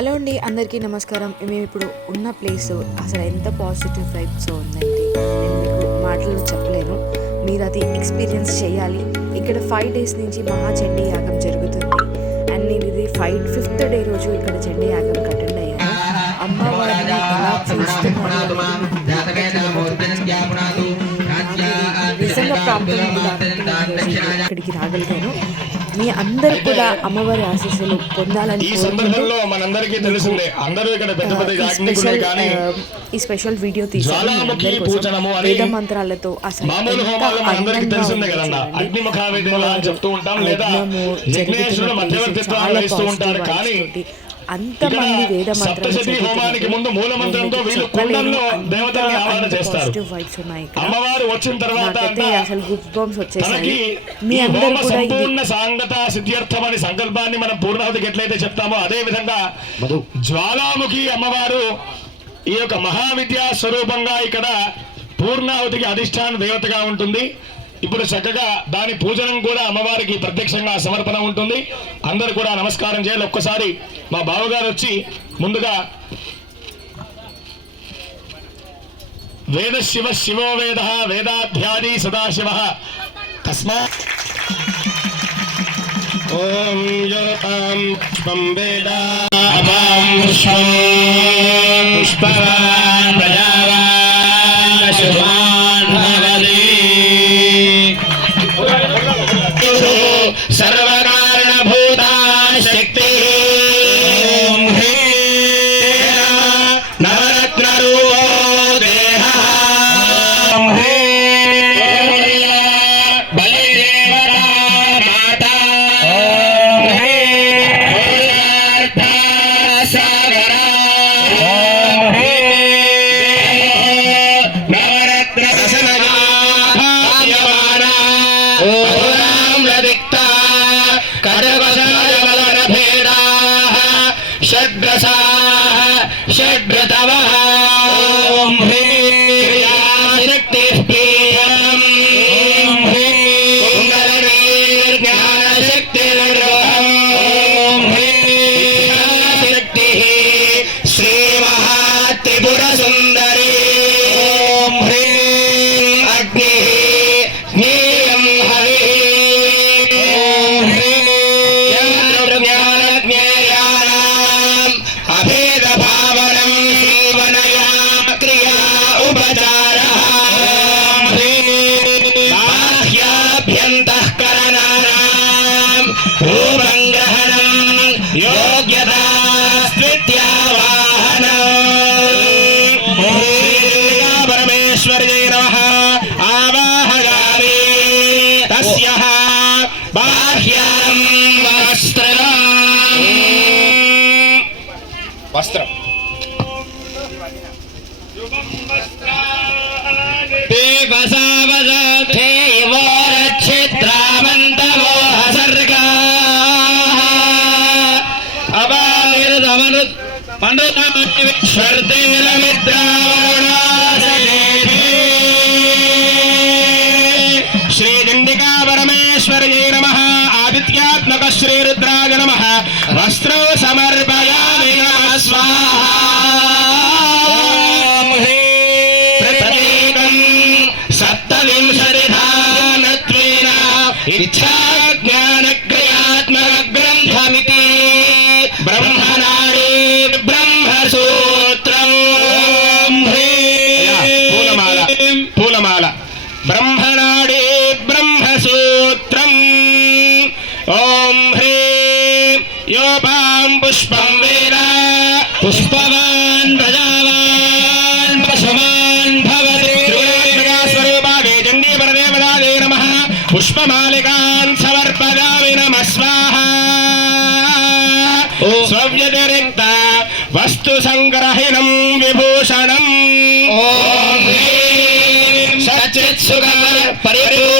Hello అండి, అందరికీ నమస్కారం. మేము ఇప్పుడు ఉన్న ప్లేస్ అసలు ఎంత పాజిటివ్ వైబ్స్ ఉందండి, నేను మీకు మాటలు చెప్పలేను. మీరు అది ఎక్స్పీరియన్స్ చేయాలి. ఇక్కడ 5 days నుంచి మహాచండీ యాగం జరుగుతుంది. అండ్ నేను ఇది 5th డే రోజు ఇక్కడ చండీ యాగం అటెండ్ అయ్యాను. అమ్మవారిని ఎలా చూస్తున్నారు నిజంగా ప్రాంతం ఇక్కడికి రాగలిగాను. మీ అందరూ కూడా అమ్మవారి ఆశీస్సులు పొందాలని ఈ స్పెషల్ వీడియో తీసాను. వేద మంత్రాలతో అసలు అంతమంది వేద హోమానికి ముందు మూల మంత్రంతో వీళ్ళు కుండంలో దేవతల్ని ఆరాధన చేస్తారు. అమ్మవారు వచ్చిన తర్వాత అసలు గుడ్ బాంబ్స్ వచ్చేసాయి. మీ అందరూ కూడా సంపూర్ణ సాంగత సిద్ధ్యర్థం అనే సంకల్పాన్ని మనం పూర్ణాహుతికి ఎట్లయితే చెప్తామో అదే విధంగా జ్వాలాముఖి అమ్మవారు ఈ యొక్క మహావిద్యా స్వరూపంగా ఇక్కడ పూర్ణాహుతికి అధిష్టాన దేవతగా ఉంటుంది. ఇప్పుడు చక్కగా దాని పూజనం కూడా అమ్మవారికి ప్రత్యక్షంగా సమర్పణ ఉంటుంది. అందరూ కూడా నమస్కారం చేయాలి. ఒక్కసారి మా బావగారు వచ్చి ముందుగా వేద శివ శివో వేద వేదాధ్యాది సదాశివ తస్మాత్ ఓం యోతాం పుష్పం వేద అపాం పుష్పం పుష్పవాన్ ప్రజావాన్ శుభాన్ భవతి సర్వకారణభూతాన్ శక్తి నవరత్నరూపో దేహ బలిదేవతా మాతా సాగర నవరత్న షడ్రతవః ఓం హ్రీం శక్తి ప్రియం ఓం హ్రీం జ్ఞానశక్తి ఓం హ్రీం శక్తి శ్రీ మహాత్రిపుర సుందరి ఓం హ్రీం అగ్ని జ్ఞేయం హరి ఓం హ్రీం జ్ఞానజ్ఞేయానాం అభేద భావనం జీవనయా క్రియా ఉపచారః బాహ్యాభ్యంతఃకరణానాం రూపం గ్రహణం యోగ్యతా స్థిత్యావాహనం పరమేశ్వర్యై నమః ఆవాహయామి తస్యః బాహ్యం వస్త్రం శ్రీ చండికా పరమేశ్వర్యై నమః ఆదిత్యాత్మక శ్రీ రుద్రాయ నమః వస్త్రం సమర్పయామి నమః స్వాహా ప్రత్యేకం సప్తవింశతిధానత్వేన ఇచ్ఛా జ్ఞాన క్రియాత్మక గ్రంథమితి బ్రహ్మనాడి బ్రహ్మసూత్రం పూలమాల బ్రహ్మనాడి బ్రహ్మసూత్రం ఓం హ్రీం యోపాం పుష్పం వేద పుష్పవాన్ ప్రజావాన్ పశుమాన్ భవతి స్వరూపాగే చండీ పరదేవతాయై నమః పుష్పమాలికాన్ సమర్పయామి నమః స్వాహా స్వవ్యతిరిక్త వస్తు సంగ్రహిణం విభూషణం ఓం హ్రీం సచ్చిత్సుఖ పరిపూర్ణ